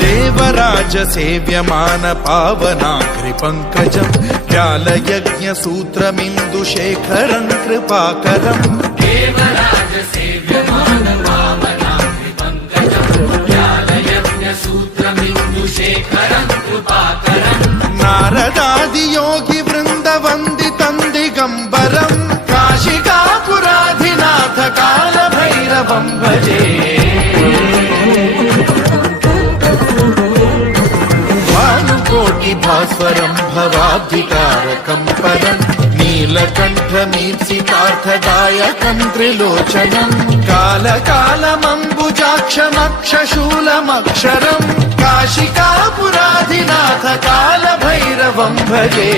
దేవరాజ సేవ్యమాన పావనాగ్రి పంకజం వ్యాలయజ్ఞ సూత్రమిందు శేఖరం కృపాకరం దేవరాజ సేవ్యమాన పావనాగ్రి పంకజం వ్యాలయజ్ఞ సూత్రమిందు శేఖరం కృపాకరం నారదాది యోగి వృంద వందితం దిగంబరం కాశికాపురాధినాథ కాల భైరవం భజే కోటి భాస్వరం భవాబ్ధికారకం పరం నీలకంఠమీర్షితార్థదాయకం త్రిలోచనం కాలకాలమంబుజాక్షమక్షశూలమక్షరం కాశికాపురాధినాథ కాల భైరవం భజే